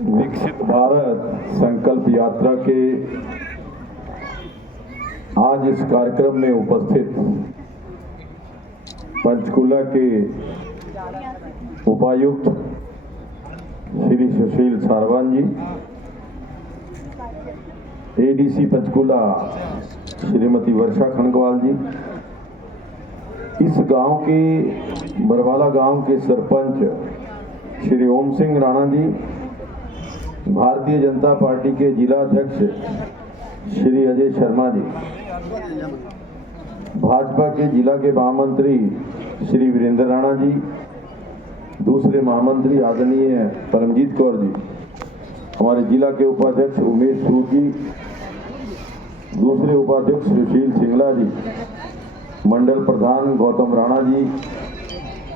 विकसित भारत संकल्प यात्रा के आज इस कार्यक्रम में उपस्थित पंचकुला के उपायुक्त श्री सुशील सारवान जी, एडीसी पंचकुला श्रीमती वर्षा खंडवाल जी, इस गांव के बरवाला गांव के सरपंच श्री ओम सिंह राणा जी, भारतीय जनता पार्टी के जिला अध्यक्ष श्री अजय शर्मा जी, भाजपा के जिला के महामंत्री श्री वीरेंद्र राणा जी, दूसरे महामंत्री आदरणीय परमजीत कौर जी, हमारे जिला के उपाध्यक्ष उमेश सूद जी, दूसरे उपाध्यक्ष सुशील सिंगला जी, मंडल प्रधान गौतम राणा जी,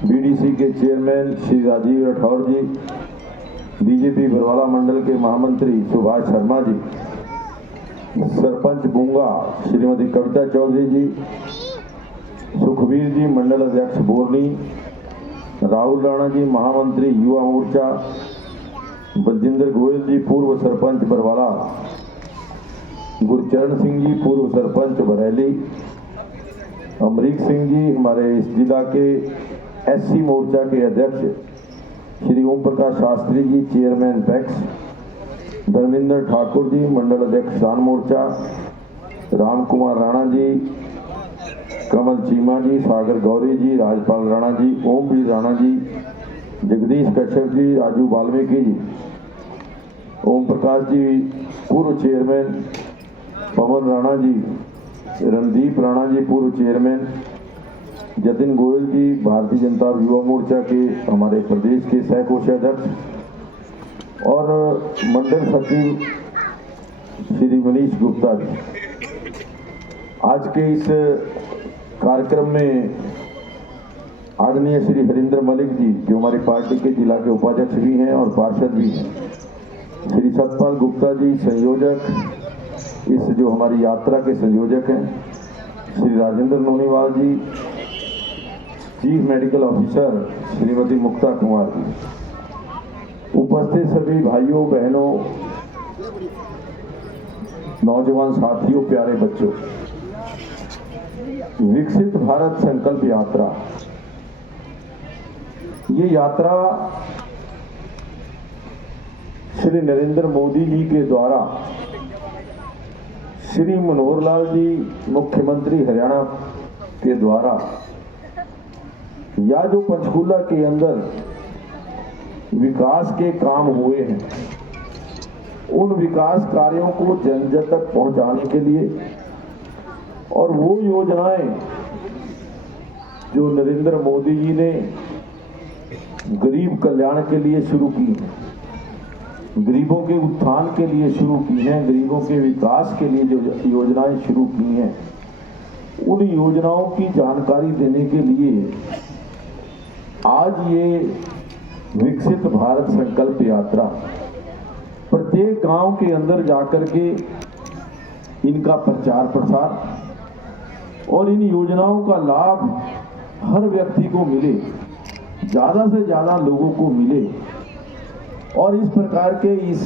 बीडीसी के चेयरमैन श्री राजीव राठौर जी, बीजेपी बरवाला मंडल के महामंत्री सुभाष शर्मा जी, सरपंच बुंगा श्रीमती कविता चौधरी जी, सुखबीर जी मंडल अध्यक्ष बोरनी, राहुल राणा जी महामंत्री युवा मोर्चा, बलजिंदर गोयल जी पूर्व सरपंच बरवाला, गुरचरण सिंह जी पूर्व सरपंच बरेली, अमरीक सिंह जी हमारे इस जिला के एससी मोर्चा के अध्यक्ष, श्री ओम प्रकाश शास्त्री जी चेयरमैन पैक्स, धर्मेंद्र ठाकुर जी मंडल अध्यक्ष किसान मोर्चा, राम कुमार राणा जी, कमल चीमा जी, सागर गौरी जी, राजपाल राणा जी, ओमवीर राणा जी, जगदीश कश्यप जी, राजू वाल्मीकि जी, ओम प्रकाश जी पूर्व चेयरमैन, पवन राणा जी, रणदीप राणा जी पूर्व चेयरमैन, जतिन गोयल जी भारतीय जनता युवा मोर्चा के हमारे प्रदेश के सह कोषाध्यक्ष और मंडल सचिव श्री मनीष गुप्ता जी। आज के इस कार्यक्रम में आदरणीय श्री हरिंदर मलिक जी जो हमारी पार्टी के जिला के उपाध्यक्ष भी हैं और पार्षद भी हैं, श्री सतपाल गुप्ता जी संयोजक, इस जो हमारी यात्रा के संयोजक हैं, श्री राजेंद्र नोनीवाल जी, चीफ मेडिकल ऑफिसर श्रीमती मुक्ता कुमार जी, उपस्थित सभी भाइयों बहनों, नौजवान साथियों, प्यारे बच्चों, विकसित भारत संकल्प यात्रा, ये यात्रा श्री नरेंद्र मोदी जी के द्वारा श्री मनोहर लाल जी मुख्यमंत्री हरियाणा के द्वारा या जो पंचकुला के अंदर विकास के काम हुए हैं, उन विकास कार्यों को जन जन तक पहुंचाने के लिए और वो योजनाएं जो नरेंद्र मोदी जी ने गरीब कल्याण के लिए शुरू की हैं, गरीबों के उत्थान के लिए शुरू की हैं, गरीबों के विकास के लिए जो योजनाएं शुरू की हैं, उन योजनाओं की जानकारी देने के लिए आज ये विकसित भारत संकल्प यात्रा प्रत्येक गांव के अंदर जाकर के इनका प्रचार प्रसार और इन योजनाओं का लाभ हर व्यक्ति को मिले, ज्यादा से ज्यादा लोगों को मिले और इस प्रकार के इस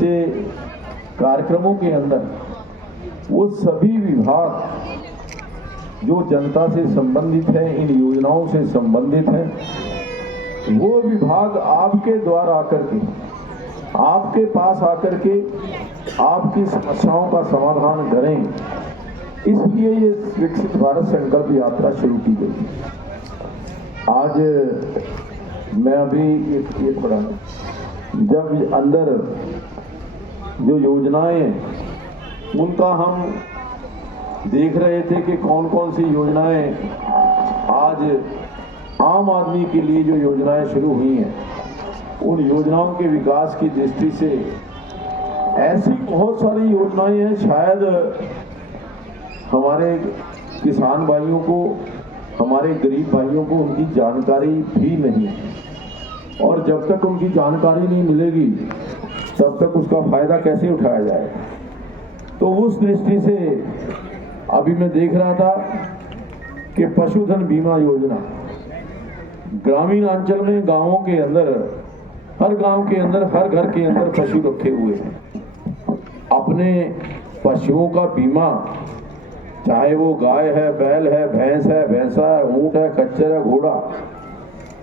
कार्यक्रमों के अंदर वो सभी विभाग जो जनता से संबंधित है, इन योजनाओं से संबंधित है, वो विभाग आपके द्वारा आकर के, आपके पास आकर के आपकी समस्याओं का समाधान करें, इसलिए ये विकसित भारत संकल्प यात्रा शुरू की गई। आज मैं अभी ये थोड़ा जब अंदर जो योजनाएं उनका हम देख रहे थे कि कौन कौन सी योजनाएं आज आम आदमी के लिए जो योजनाएं शुरू हुई हैं, उन योजनाओं के विकास की दृष्टि से ऐसी बहुत सारी योजनाएं हैं, शायद हमारे किसान भाइयों को, हमारे गरीब भाइयों को उनकी जानकारी भी नहीं है और जब तक उनकी जानकारी नहीं मिलेगी तब तक उसका फायदा कैसे उठाया जाए। तो उस दृष्टि से अभी मैं देख रहा था कि पशुधन बीमा योजना ग्रामीण अंचल में गांवों के अंदर हर गांव के अंदर, हर घर के अंदर पशु रखे हुए हैं। अपने पशुओं का बीमा, चाहे वो गाय है, बैल है, भैंस है, भैंसा है, ऊंट है, खच्चर है, घोड़ा,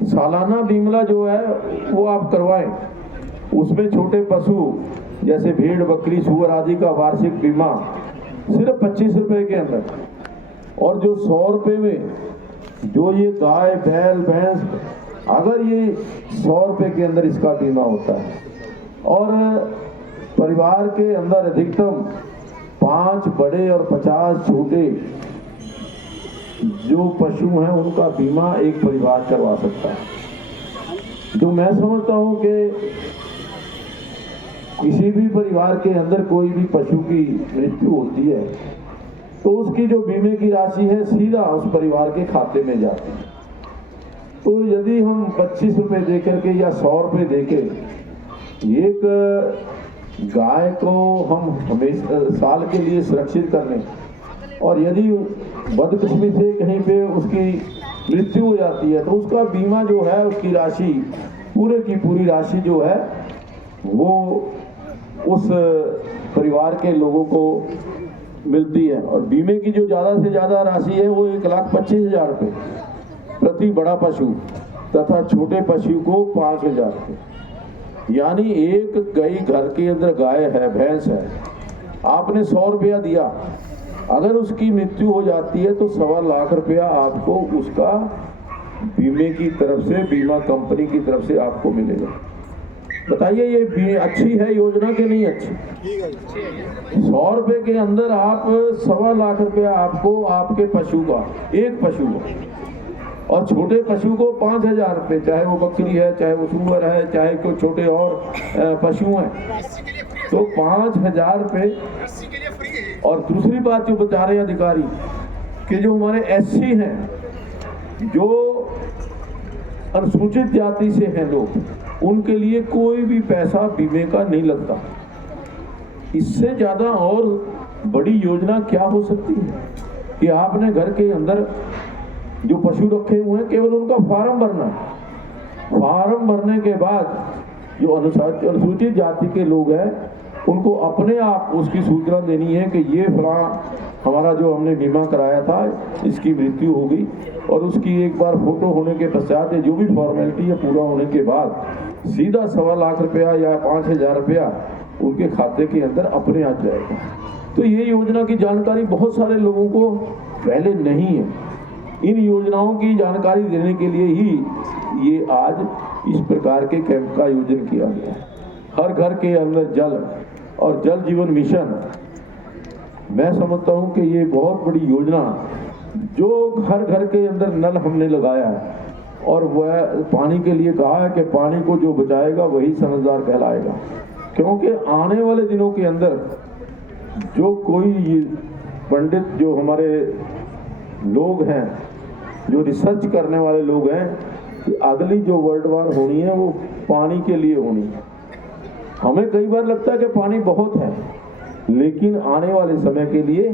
सालाना बीमा जो है वो आप करवाएं। उसमें छोटे पशु जैसे भेड़, बकरी, सूअर आदि का वार्षिक बीमा सिर्फ 25 रुपए के अंदर, और जो 100 रुपए में जो ये गाय, बैल, भैंस, अगर ये 100 रुपए के अंदर इसका बीमा होता है, और परिवार के अंदर अधिकतम 5 बड़े और 50 छोटे जो पशु हैं उनका बीमा एक परिवार करवा सकता है। जो मैं समझता हूं कि किसी भी परिवार के अंदर कोई भी पशु की मृत्यु होती है तो उसकी जो बीमे की राशि है सीधा उस परिवार के खाते में जाती है। तो यदि हम 25 रुपए दे करके या 100 रुपए दे के एक गाय को हम हमेशा साल के लिए सुरक्षित कर लें, और यदि बदकिस्मती से कहीं पे उसकी मृत्यु हो जाती है तो उसका बीमा जो है, उसकी राशि, पूरे की पूरी राशि जो है वो उस परिवार के लोगों को मिलती है। और बीमे की जो ज़्यादा से ज़्यादा राशि है वो 1,25,000 रुपये प्रति बड़ा पशु तथा छोटे पशु को 5,000 रुपये। यानी एक गई घर के अंदर गाय है, भैंस है, आपने 100 रुपया दिया, अगर उसकी मृत्यु हो जाती है तो 1.25 लाख रुपया आपको उसका बीमे की तरफ से, बीमा कंपनी की तरफ से आपको मिलेगा। बताइए ये अच्छी है योजना कि नहीं अच्छी? 100 रुपए के अंदर आप 1.25 लाख रुपया आपको आपके पशु का, एक पशु का, और छोटे पशु को 5,000 रुपये, चाहे वो बकरी है, चाहे वो सूअर है, चाहे कोई छोटे और पशु हैं, तो 5,000 रुपये। और दूसरी बात जो बता रहे हैं अधिकारी कि जो हमारे SC हैं, जो अनुसूचित जाति से हैं लोग, उनके लिए कोई भी पैसा बीमे का नहीं लगता। इससे ज़्यादा और बड़ी योजना क्या हो सकती है कि आपने घर के अंदर जो पशु रखे हुए हैं केवल उनका फार्म भरना है। फार्म भरने के बाद जो अनुसूचित जाति के लोग हैं उनको अपने आप उसकी सूचना देनी है कि ये फलां हमारा जो हमने बीमा कराया था इसकी मृत्यु हो गई, और उसकी एक बार फोटो होने के पश्चात जो भी फॉर्मेलिटी है पूरा होने के बाद सीधा 1.25 लाख रुपया या 5,000 रुपया उनके खाते के अंदर अपने आ जाएगा। तो ये योजना की जानकारी बहुत सारे लोगों को पहले नहीं है। इन योजनाओं की जानकारी देने के लिए ही ये आज इस प्रकार के कैंप का आयोजन किया गया है। हर घर के अंदर जल और जल जीवन मिशन, मैं समझता हूँ कि ये बहुत बड़ी योजना, जो हर घर के अंदर नल हमने लगाया है और वह पानी के लिए कहा है कि पानी को जो बचाएगा वही समझदार कहलाएगा। क्योंकि आने वाले दिनों के अंदर जो कोई पंडित, जो हमारे लोग हैं, जो रिसर्च करने वाले लोग हैं, कि अगली जो वर्ल्ड वार होनी है वो पानी के लिए होनी है। हमें कई बार लगता है कि पानी बहुत है, लेकिन आने वाले समय के लिए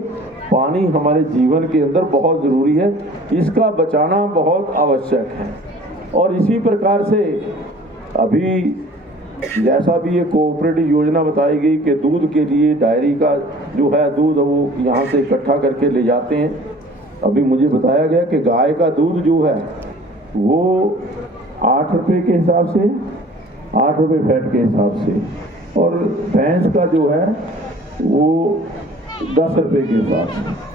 पानी हमारे जीवन के अंदर बहुत ज़रूरी है, इसका बचाना बहुत आवश्यक है। और इसी प्रकार से अभी जैसा भी ये कोऑपरेटिव योजना बताई गई कि दूध के लिए डायरी का जो है दूध वो यहाँ से इकट्ठा करके ले जाते हैं। अभी मुझे बताया गया कि गाय का दूध जो है वो 8 रुपये के हिसाब से, 8 रुपये फैट के हिसाब से, और भैंस का जो है वो 10 रुपये के हिसाब से।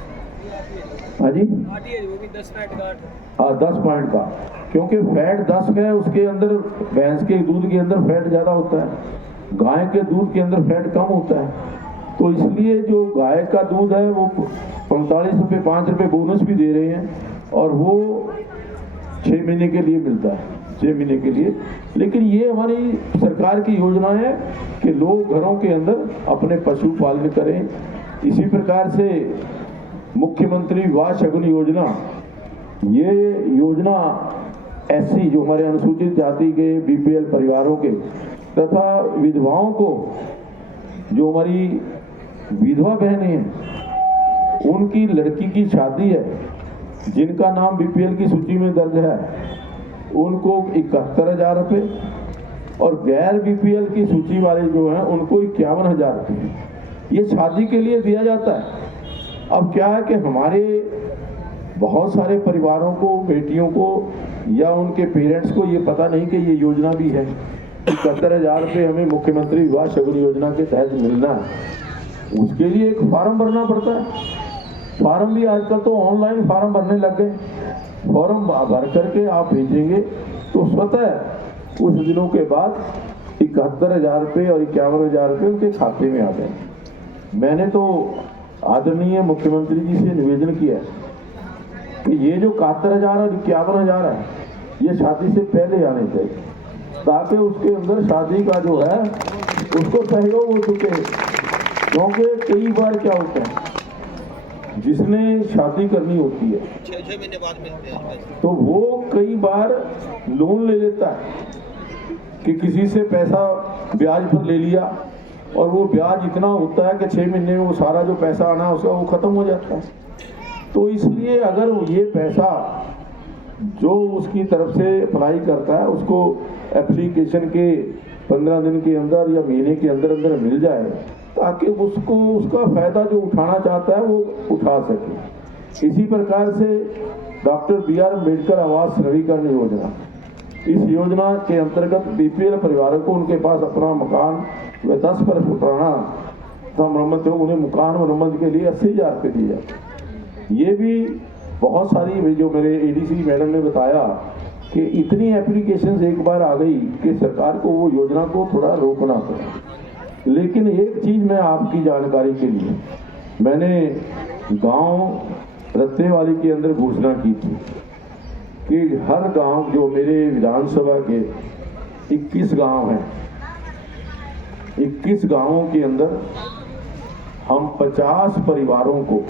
हाँ जी, वो भी 10 फैट का, हाँ 10 पॉइंट का, क्योंकि फैट 10 है उसके अंदर, भैंस के दूध के अंदर फैट ज़्यादा होता है, गाय के दूध के अंदर फैट कम होता है। तो इसलिए जो गाय का दूध है वो 45 रुपये, 5 रुपये बोनस भी दे रहे हैं, और वो 6 महीने के लिए मिलता है, 6 महीने के लिए। लेकिन ये हमारी सरकार की योजना है कि लोग घरों के अंदर अपने पशु पालन करें। इसी प्रकार से मुख्यमंत्री वाह शगुन योजना, ये योजना SC जो हमारे अनुसूचित जाति के BPL परिवारों के तथा विधवाओं को, जो हमारी विधवा बहनें हैं, उनकी लड़की की शादी है जिनका नाम BPL की सूची में दर्ज है, उनको 71,000 रुपये, और गैर बीपीएल की सूची वाले जो हैं उनको 51,000 रुपये ये शादी के लिए दिया जाता है। अब क्या है कि हमारे बहुत सारे परिवारों को, बेटियों को या उनके पेरेंट्स को ये पता नहीं कि ये योजना भी है। 71,000 रुपये हमें मुख्यमंत्री विवाह शगुन योजना के तहत मिलना है, उसके लिए एक फॉर्म भरना पड़ता है। फॉर्म भी आजकल तो ऑनलाइन फॉर्म भरने लग गए। फॉर्म भर करके आप भेजेंगे तो स्वतः कुछ दिनों के बाद 71,000 रुपये और 51,000 रुपये उनके खाते में आ गए। मैंने तो आदरणीय मुख्यमंत्री जी से निवेदन किया कि ये जो 71,000 और 51,000 है ये शादी से पहले आने चाहिए, ताकि उसके अंदर शादी का जो है उसको सहयोग हो चुके। क्योंकि कई बार क्या होता है, जिसने शादी करनी होती है 6 महीने बाद मिलते हैं तो वो कई बार लोन ले लेता है कि किसी से पैसा ब्याज पर ले लिया, और वो ब्याज इतना होता है कि 6 महीने में वो सारा जो पैसा आना उसका वो खत्म हो जाता है। तो इसलिए अगर ये पैसा जो उसकी तरफ से अप्लाई करता है उसको एप्लीकेशन के 15 दिन के अंदर या महीने के अंदर अंदर मिल जाए, ताकि उसको उसका फायदा जो उठाना चाहता है वो उठा सके। इसी प्रकार से डॉक्टर BR अम्बेडकर आवास नवीकरण योजना, इस योजना के अंतर्गत बीपीएल परिवारों को उनके पास अपना मकान व 10 पुराना मरम्मत हो, उन्हें मकान मरम्मत के लिए 80,000 रुपये दिए जाते। ये भी बहुत सारी, जो मेरे ADC मैडम ने बताया कि इतनी एप्लीकेशंस एक बार आ गई कि सरकार को वो योजना को थोड़ा रोकना पड़ा। लेकिन एक चीज़ मैं आपकी जानकारी के लिए, मैंने गांव रत्तेवाली के अंदर घोषणा की थी कि हर गांव, जो मेरे विधानसभा के 21 गांव हैं, 21 गांवों के अंदर हम 50 परिवारों को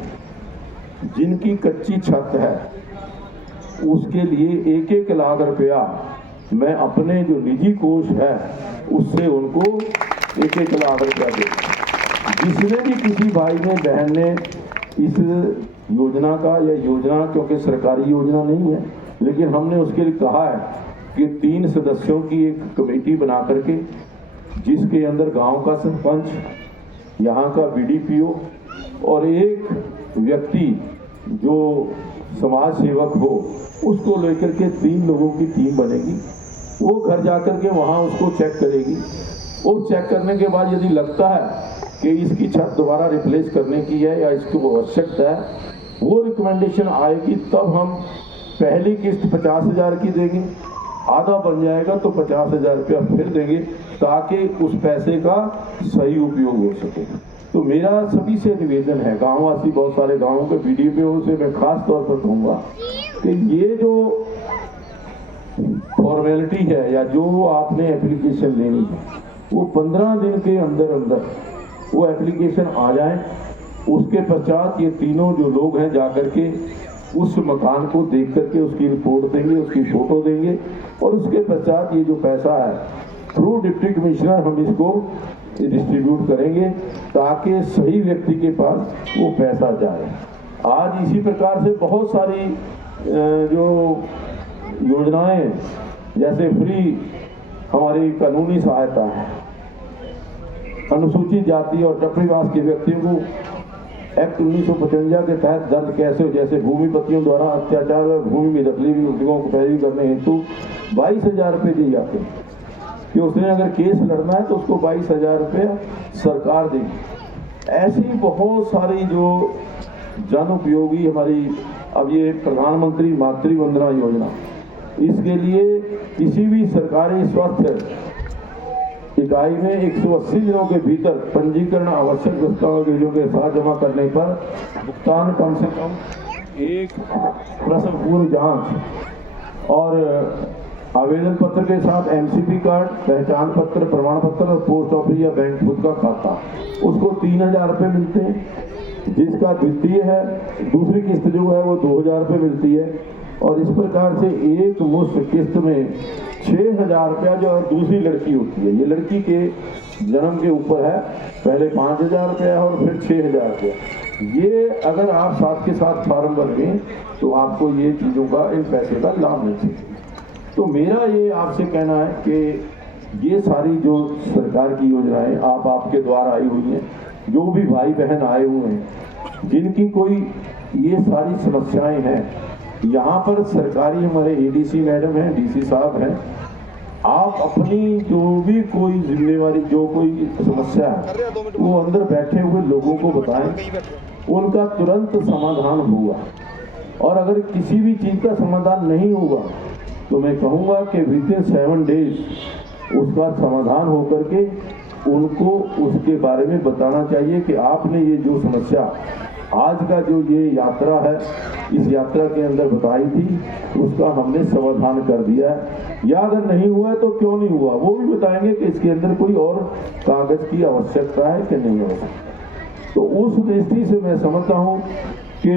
जिनकी कच्ची छत है उसके लिए 1-1 लाख रुपया मैं अपने जो निजी कोष है उससे उनको 1-1 लाख रुपया दे। जिसने भी किसी भाई ने, बहन ने इस योजना का, या योजना क्योंकि सरकारी योजना नहीं है, लेकिन हमने उसके लिए कहा है कि 3 सदस्यों की एक कमेटी बना करके, जिसके अंदर गांव का सरपंच, यहाँ का BDPO और एक व्यक्ति जो समाज सेवक हो, उसको लेकर के 3 लोगों की टीम बनेगी। वो घर जाकर के वहाँ उसको चेक करेगी। वो चेक करने के बाद यदि लगता है कि इसकी छत दोबारा रिप्लेस करने की है या इसको आवश्यकता है, वो रिकमेंडेशन आएगी, तब हम पहली किस्त 50,000 की देंगे, आधा बन जाएगा तो 50,000 रुपया फिर देंगे, ताकि उस पैसे का सही उपयोग हो सके। तो मेरा सभी से निवेदन है, गांववासी, बहुत सारे गांवों के BDPO से मैं खास तौर पर कहूँगा कि ये जो फॉर्मेलिटी है या जो आपने एप्लीकेशन लेनी है, वो 15 दिन के अंदर अंदर वो एप्लीकेशन आ जाए। उसके पश्चात ये तीनों जो लोग हैं जाकर के उस मकान को देख करके उसकी रिपोर्ट देंगे, उसकी फोटो देंगे, और उसके पश्चात ये जो पैसा है थ्रू डिप्टी कमिश्नर हम इसको डिस्ट्रीब्यूट करेंगे, ताकि सही व्यक्ति के पास वो पैसा जाए। आज इसी प्रकार से बहुत सारी जो योजनाएं, जैसे फ्री हमारी कानूनी सहायता है, अनुसूचित जाति और टपरीवास के व्यक्तियों को एक्ट 1955 के तहत दर्ज कैसे हो, जैसे भूमिपतियों द्वारा अत्याचार और भूमि में दखली हुई उद्योगों को पैरवी करने हेतु 22,000 रुपये दिए जाते हैं कि उसने अगर केस लड़ना है तो उसको 22,000 रुपये सरकार देगी। ऐसी बहुत सारी जो जन उपयोगी हमारी, अब ये प्रधानमंत्री मातृ वंदना योजना, इसके लिए किसी भी सरकारी स्वास्थ्य इकाई में 180 दिनों के भीतर पंजीकरण आवश्यक दस्तावेजों के साथ जमा करने पर भुगतान कम से कम एक प्रसव पूर्व जांच और आवेदन पत्र के साथ MCP कार्ड, पहचान पत्र, प्रमाण पत्र और पोस्ट ऑफिस या बैंक खुद का खाता, उसको 3,000 रुपये मिलते हैं। जिसका द्वितीय है, दूसरी किस्त जो है वो 2,000 रुपये मिलती है। और इस प्रकार से एक मुश्त किस्त में 6,000 रुपया जो दूसरी लड़की होती है, ये लड़की के जन्म के ऊपर है, पहले 5,000 रुपया और फिर 6,000 रुपया। ये अगर आप साथ के साथ फॉर्म भर दें तो आपको ये चीज़ों का, इन पैसे का लाभ मिल सकता है। तो मेरा ये आपसे कहना है कि ये सारी जो सरकार की योजनाएं आपके द्वारा आई हुई हैं, जो भी भाई बहन आए हुए हैं, जिनकी कोई ये सारी समस्याएं हैं, यहाँ पर सरकारी हमारे एडीसी मैडम हैं, डीसी साहब हैं, आप अपनी जो भी कोई जिम्मेवारी, जो कोई समस्या है वो अंदर बैठे हुए लोगों को बताएं, उनका तुरंत समाधान होगा। और अगर किसी भी चीज़ का समाधान नहीं होगा तो मैं कहूँगा कि विदिन 7 डेज उसका समाधान होकर के उनको उसके बारे में बताना चाहिए कि आपने ये जो समस्या आज का जो ये यात्रा है, इस यात्रा के अंदर बताई थी, उसका हमने समाधान कर दिया है, या अगर नहीं हुआ है तो क्यों नहीं हुआ वो भी बताएंगे कि इसके अंदर कोई और कागज की आवश्यकता है कि नहीं आवश्यकता। तो उस दृष्टि से मैं समझता हूँ कि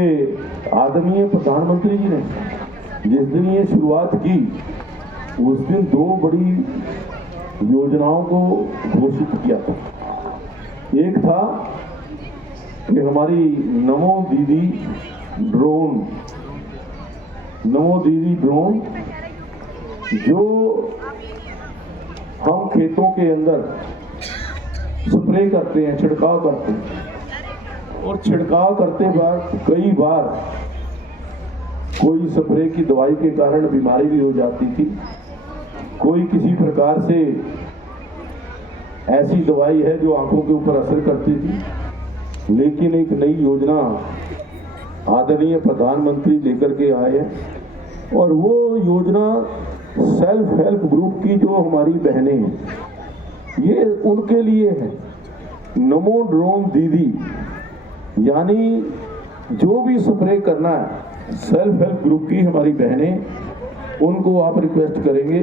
आदरणीय प्रधानमंत्री जी ने जिस दिन ये शुरुआत की, उस दिन 2 बड़ी योजनाओं को घोषित किया था। एक था कि हमारी नमो दीदी ड्रोन जो हम खेतों के अंदर स्प्रे करते हैं, छिड़काव करते हैं, और छिड़काव करते वक्त कई बार कोई स्प्रे की दवाई के कारण बीमारी भी हो जाती थी, कोई किसी प्रकार से ऐसी दवाई है जो आंखों के ऊपर असर करती थी। लेकिन एक नई योजना आदरणीय प्रधानमंत्री लेकर के आए हैं, और वो योजना सेल्फ हेल्प ग्रुप की जो हमारी बहनें हैं, ये उनके लिए है। नमो ड्रोन दीदी, यानी जो भी स्प्रे करना है, सेल्फ हेल्प ग्रुप की हमारी बहनें, उनको आप रिक्वेस्ट करेंगे,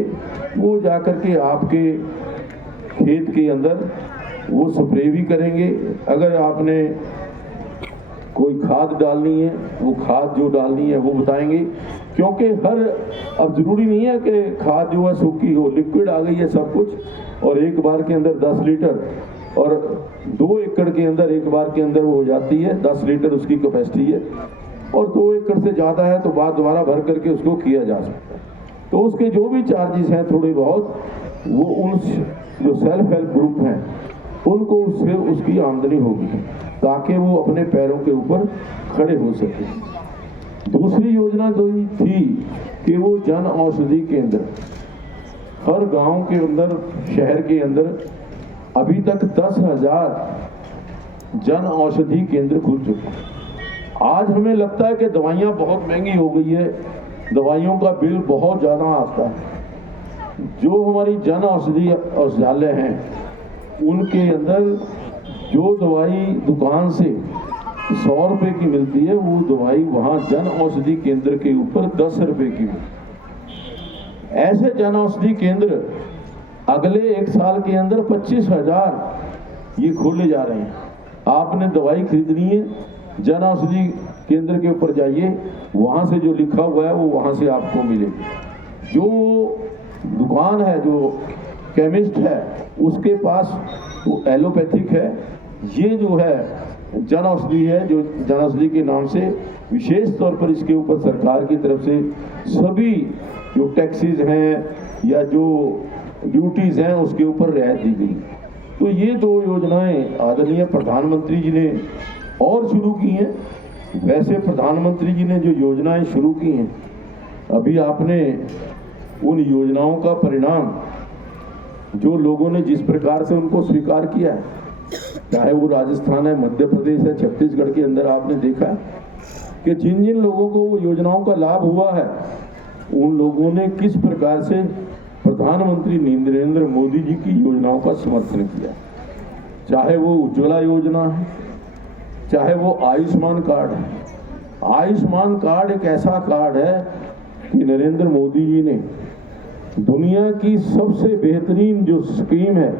वो जाकर के आपके खेत के अंदर वो स्प्रे भी करेंगे। अगर आपने कोई खाद डालनी है, वो खाद जो डालनी है वो बताएंगे, क्योंकि अब जरूरी नहीं है कि खाद जो है सूखी हो, लिक्विड आ गई है सब कुछ, और एक बार के अंदर 10 लीटर, और 2 एकड़ के अंदर एक बार के अंदर वो हो जाती है, 10 लीटर उसकी कैपेसिटी है, और 2 एकड़ से ज़्यादा है तो बाद दोबारा भर करके उसको किया जा सकता है। तो उसके जो भी चार्जेस हैं थोड़े बहुत, वो उन जो सेल्फ हेल्प ग्रुप हैं उनको उससे उसकी आमदनी होगी, ताकि वो अपने पैरों के ऊपर खड़े हो सके। दूसरी योजना जो थी कि वो जन औषधि केंद्र, हर गांव के अंदर, शहर के अंदर अभी तक 10,000 जन औषधि केंद्र खुल चुके हैं। आज हमें लगता है कि दवाइयाँ बहुत महंगी हो गई है, दवाइयों का बिल बहुत ज़्यादा आता है। जो हमारी जन औषधि औषधालय हैं, उनके अंदर जो दवाई दुकान से 100 रुपये की मिलती है, वो दवाई वहाँ जन औषधि केंद्र के ऊपर 10 रुपये की मिलती है। ऐसे जन औषधि केंद्र अगले 1 साल के अंदर 25,000 ये खोले जा रहे हैं। आपने दवाई खरीदनी है, जन औषधि केंद्र के ऊपर जाइए, वहाँ से जो लिखा हुआ है वो वहाँ से आपको मिलेगी। जो दुकान है, जो केमिस्ट है, उसके पास वो एलोपैथिक है, ये जो है जन औषधि है, जो जन औषधि के नाम से विशेष तौर पर इसके ऊपर सरकार की तरफ से सभी जो टैक्सेस हैं या जो ड्यूटीज़ हैं उसके ऊपर रियायत दी गई। तो ये 2 योजनाएं आदरणीय प्रधानमंत्री जी ने और शुरू की हैं। वैसे प्रधानमंत्री जी ने जो योजनाएं शुरू की हैं, अभी आपने उन योजनाओं का परिणाम जो लोगों ने जिस प्रकार से उनको स्वीकार किया है, चाहे वो राजस्थान है, मध्य प्रदेश है, छत्तीसगढ़ के अंदर आपने देखा कि जिन जिन लोगों को वो योजनाओं का लाभ हुआ है, उन लोगों ने किस प्रकार से प्रधानमंत्री नरेंद्र मोदी जी की योजनाओं का समर्थन किया। चाहे वो उज्ज्वला योजना है, चाहे वो आयुष्मान कार्ड है। आयुष्मान कार्ड एक ऐसा कार्ड है कि नरेंद्र मोदी जी ने दुनिया की सबसे बेहतरीन जो स्कीम है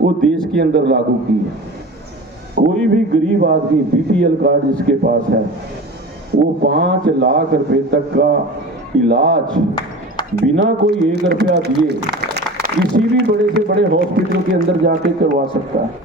वो देश के अंदर लागू की है। कोई भी गरीब आदमी बीपीएल कार्ड जिसके पास है, वो 5 लाख रुपए तक का इलाज बिना कोई 1 रुपया दिए किसी भी बड़े से बड़े हॉस्पिटल के अंदर जाके करवा सकता है।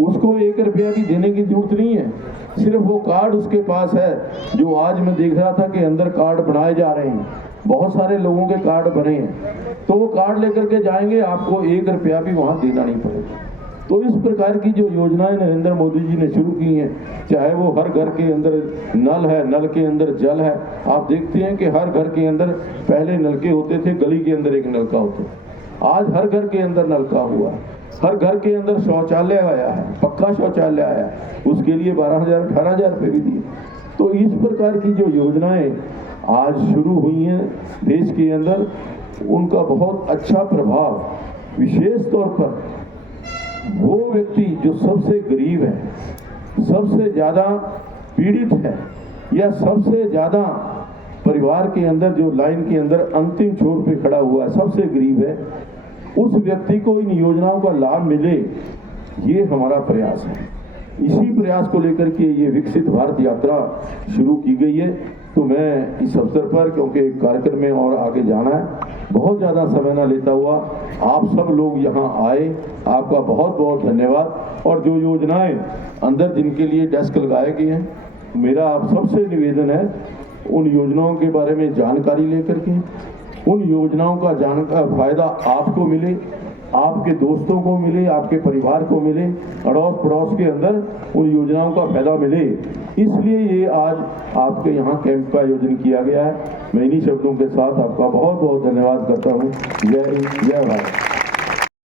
उसको 1 रुपया भी देने की जरूरत नहीं है, सिर्फ वो कार्ड उसके पास है। जो आज मैं देख रहा था कि अंदर कार्ड बनाए जा रहे हैं, बहुत सारे लोगों के कार्ड बने हैं, तो वो कार्ड लेकर के जाएंगे, आपको 1 रुपया भी वहाँ देना नहीं पड़ेगा। तो इस प्रकार की जो योजनाएं नरेंद्र मोदी जी ने शुरू की हैं, चाहे वो हर घर के अंदर नल है, नल के अंदर जल है। आप देखते हैं कि हर घर के अंदर पहले नलके होते थे, गली के अंदर एक नलका होता था, आज हर घर के अंदर नलका हुआ है। हर घर के अंदर शौचालय आया है, पक्का शौचालय आया है, उसके लिए 12,000-18,000 रुपये भी दिए। तो इस प्रकार की जो योजनाएं आज शुरू हुई हैं देश के अंदर, उनका बहुत अच्छा प्रभाव विशेष तौर पर वो व्यक्ति जो सबसे गरीब है, सबसे ज़्यादा पीड़ित है, या सबसे ज़्यादा परिवार के अंदर जो लाइन के अंदर अंतिम छोर पे खड़ा हुआ है, सबसे गरीब है, उस व्यक्ति को इन योजनाओं का लाभ मिले, ये हमारा प्रयास है। इसी प्रयास को लेकर के ये विकसित भारत यात्रा शुरू की गई है। तो मैं इस अवसर पर, क्योंकि कार्यक्रम में और आगे जाना है, बहुत ज़्यादा समय न लेता हुआ आप सब लोग यहाँ आए, आपका बहुत बहुत धन्यवाद। और जो योजनाएं अंदर जिनके लिए डेस्क लगाए गए हैं, मेरा आप सबसे निवेदन है उन योजनाओं के बारे में जानकारी लेकर के उन योजनाओं का फायदा आपको मिले, आपके दोस्तों को मिले, आपके परिवार को मिले, अड़ोस पड़ोस के अंदर उन योजनाओं का फायदा मिले। इसलिए ये आज आपके यहाँ कैंप का आयोजन किया गया है। मैं इन्हीं शब्दों के साथ आपका बहुत बहुत धन्यवाद करता हूँ। जय हिंद, जय भारत।